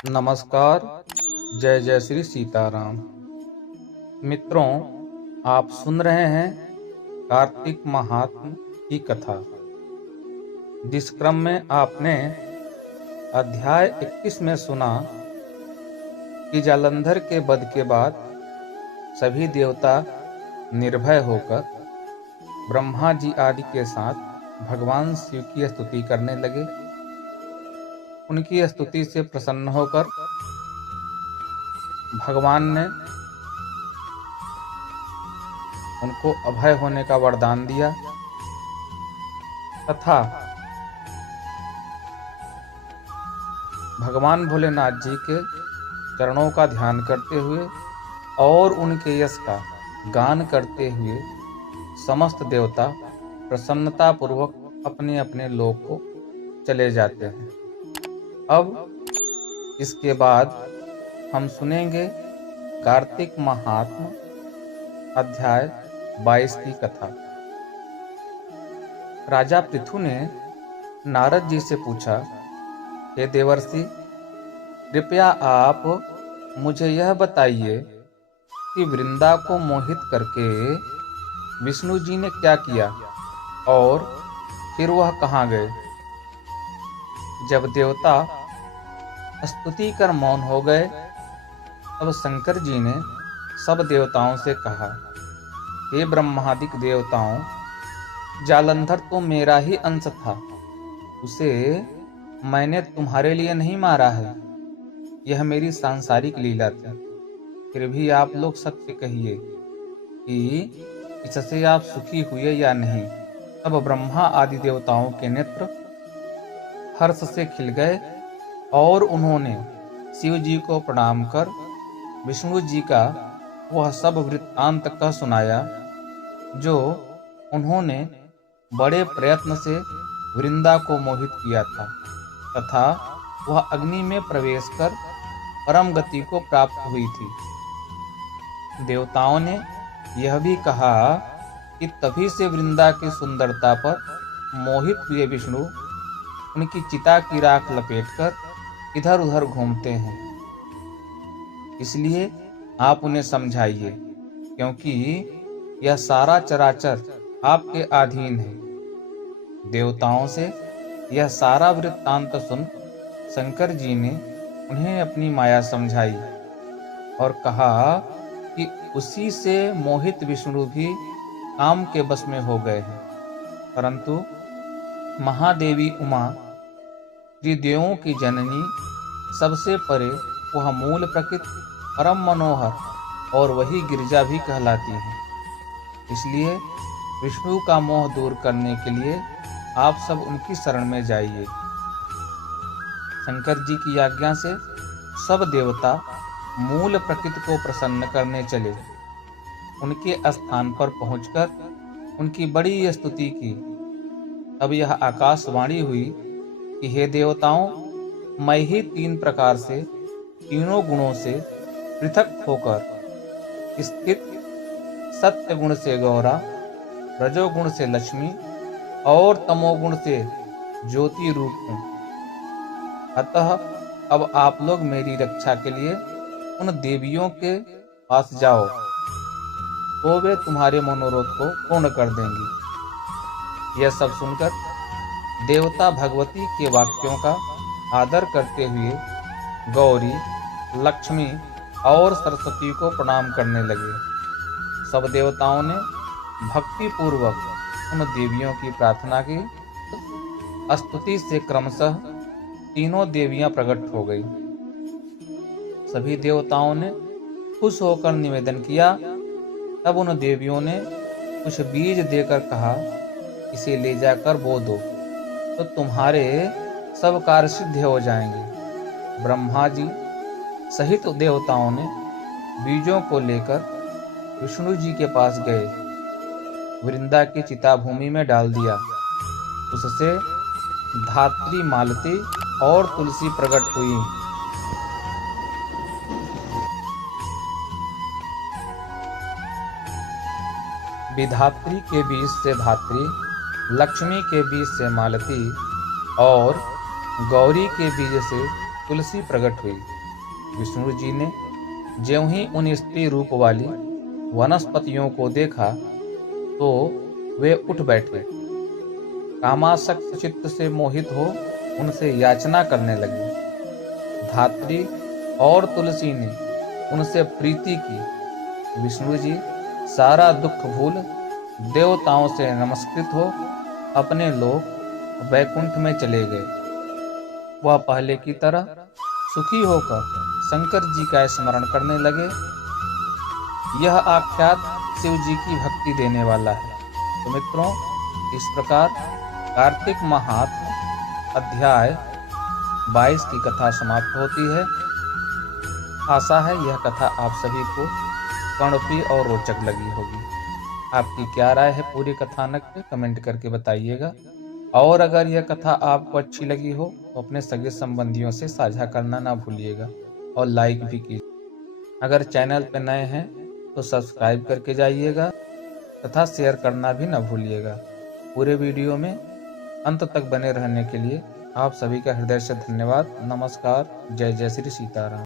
नमस्कार। जय जय श्री सीताराम। मित्रों, आप सुन रहे हैं कार्तिक महात्म की कथा, जिस क्रम में आपने अध्याय 21 में सुना कि जालंधर के वध के बाद सभी देवता निर्भय होकर ब्रह्मा जी आदि के साथ भगवान शिव की स्तुति करने लगे। उनकी स्तुति से प्रसन्न होकर भगवान ने उनको अभय होने का वरदान दिया तथा भगवान भोलेनाथ जी के चरणों का ध्यान करते हुए और उनके यश का गान करते हुए समस्त देवता प्रसन्नतापूर्वक अपने अपने लोक को चले जाते हैं। अब इसके बाद हम सुनेंगे कार्तिक महात्म अध्याय 22 की कथा। राजा पृथु ने नारद जी से पूछा, हे देवर्षि, कृपया आप मुझे यह बताइए कि वृंदा को मोहित करके विष्णु जी ने क्या किया और फिर वह कहाँ गए। जब देवता स्तुति कर मौन हो गए, तब शंकर जी ने सब देवताओं से कहा, हे ब्रह्मादिक देवताओं, जालंधर तो मेरा ही अंश था, उसे मैंने तुम्हारे लिए नहीं मारा है, यह मेरी सांसारिक लीला थी। फिर भी आप लोग सत्य कहिए कि इससे आप सुखी हुए या नहीं। तब ब्रह्मा आदि देवताओं के नेत्र हर्ष से खिल गए और उन्होंने शिव जी को प्रणाम कर विष्णु जी का वह सब वृत्तांत कह सुनाया जो उन्होंने बड़े प्रयत्न से वृंदा को मोहित किया था तथा वह अग्नि में प्रवेश कर परम गति को प्राप्त हुई थी। देवताओं ने यह भी कहा कि तभी से वृंदा की सुंदरता पर मोहित हुए विष्णु उनकी चिता की राख लपेटकर इधर उधर घूमते हैं। इसलिए आप उन्हें समझाइए, क्योंकि यह सारा चराचर आपके अधीन है। देवताओं से यह सारा वृत्तांत सुन शंकर जी ने उन्हें अपनी माया समझाई और कहा कि उसी से मोहित विष्णु भी काम के बस में हो गए हैं। परंतु महादेवी उमा, त्रिदेवों की जननी, सबसे परे वह मूल प्रकृति परम मनोहर और वही गिरजा भी कहलाती है। इसलिए विष्णु का मोह दूर करने के लिए आप सब उनकी शरण में जाइए। शंकर जी की आज्ञा से सब देवता मूल प्रकृति को प्रसन्न करने चले। उनके स्थान पर पहुंचकर उनकी बड़ी स्तुति की। अब यह आकाशवाणी हुई कि हे देवताओं, मैं ही 3 प्रकार से तीनों गुणों से पृथक होकर स्थित सत्य गुण से गौरा, रजोगुण से लक्ष्मी और तमोगुण से ज्योति रूप हूँ। अतः अब आप लोग मेरी रक्षा के लिए उन देवियों के पास जाओ, तो वे तुम्हारे मनोरथ को पूर्ण कर देंगी। यह सब सुनकर देवता भगवती के वाक्यों का आदर करते हुए गौरी, लक्ष्मी और सरस्वती को प्रणाम करने लगे। सब देवताओं ने भक्ति पूर्वक उन देवियों की प्रार्थना की। स्तुति से क्रमशः तीनों देवियां प्रकट हो गई। सभी देवताओं ने खुश होकर निवेदन किया। तब उन देवियों ने कुछ बीज देकर कहा, इसे ले जाकर बो दो तो तुम्हारे सब कार्य सिद्ध हो जाएंगे। ब्रह्मा जी सहित देवताओं ने बीजों को लेकर विष्णु जी के पास गए, वृंदा की चिता भूमि में डाल दिया। उससे धात्री, मालती और तुलसी प्रकट हुई। विधात्री के बीज से धात्री, लक्ष्मी के बीज से मालती और गौरी के बीज से तुलसी प्रकट हुई। विष्णु जी ने ज्यों ही उन स्त्री रूप वाली वनस्पतियों को देखा तो वे उठ बैठे। कामासक्त चित्त से मोहित हो उनसे याचना करने लगे। धात्री और तुलसी ने उनसे प्रीति की। विष्णु जी सारा दुख भूल देवताओं से नमस्कृत हो अपने लोक वैकुंठ में चले गए। वह पहले की तरह सुखी होकर शंकर जी का स्मरण करने लगे। यह आख्यात शिव जी की भक्ति देने वाला है। तो मित्रों, इस प्रकार कार्तिक महात्म अध्याय 22 की कथा समाप्त होती है। आशा है यह कथा आप सभी को कर्णप्रिय और रोचक लगी होगी। आपकी क्या राय है पूरी कथानक पे कमेंट करके बताइएगा। और अगर यह कथा आपको अच्छी लगी हो तो अपने सगे संबंधियों से साझा करना ना भूलिएगा और लाइक भी कीजिए। अगर चैनल पर नए हैं तो सब्सक्राइब करके जाइएगा तथा शेयर करना भी ना भूलिएगा। पूरे वीडियो में अंत तक बने रहने के लिए आप सभी का हृदय से धन्यवाद। नमस्कार। जय जय श्री सीताराम।